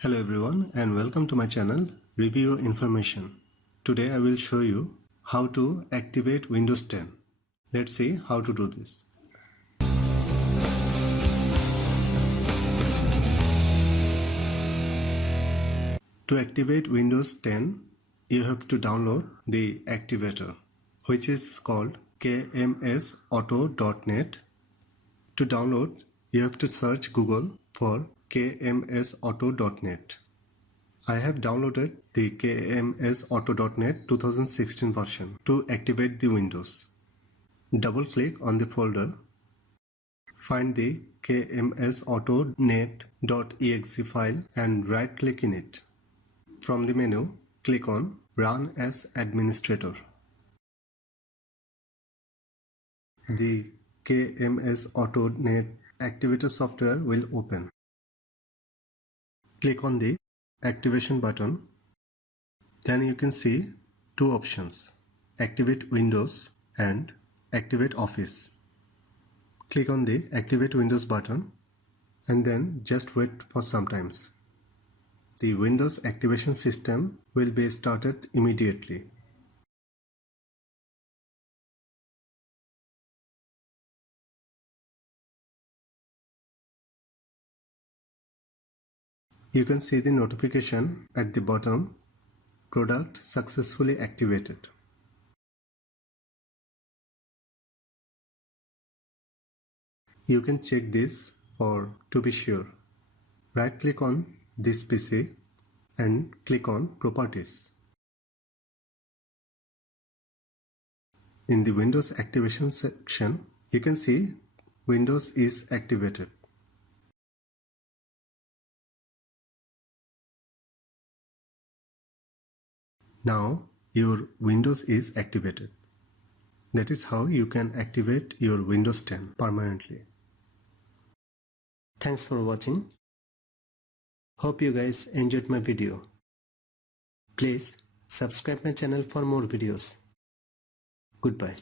Hello everyone and welcome to my channel Review Information. Today I will show you how to activate Windows 10. Let's see how to do this. To activate Windows 10, you have to download the activator, which is called kmsauto.net. To download, you have to search Google for kmsauto.net. I have downloaded the kmsauto.net 2016 version to activate the Windows. Double click on the folder, find the kmsauto.net.exe file and right click in it. From the menu, click on Run as Administrator. The kmsauto.net activator software will open. Click on the activation button. Then you can see two options, Activate Windows and Activate Office. Click on the Activate Windows button and then just wait for some time. The Windows activation system will be started immediately. You can see the notification at the bottom, Product successfully activated. You can check this to be sure. Right click on this PC and click on Properties. In the Windows activation section, you can see Windows is activated. Now your Windows is activated. That is how you can activate your Windows 10 permanently. Thanks for watching. Hope you guys enjoyed my video. Please subscribe my channel for more videos. Goodbye.